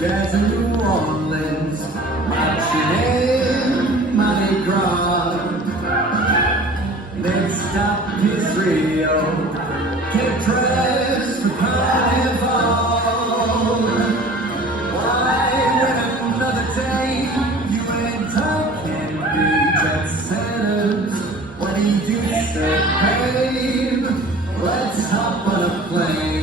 Jazz in New Orleans, marching in Mardi Gras. Next stop is Rio, get dressed for carnival. Why wait another day? You and I can be jet setters. What do you say, babe? Let's hop on a plane.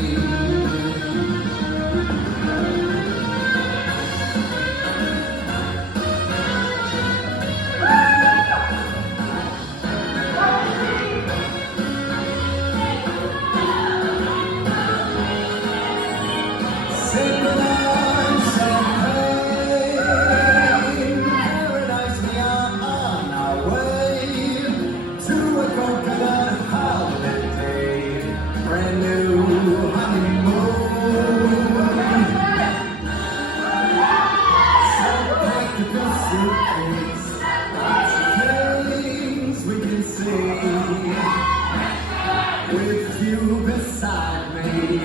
With you beside me,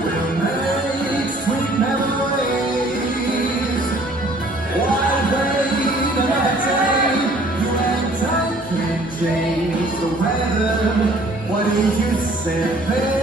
we'll make sweet memories. Why wait another day? You and I can change the weather. What do you say, babe?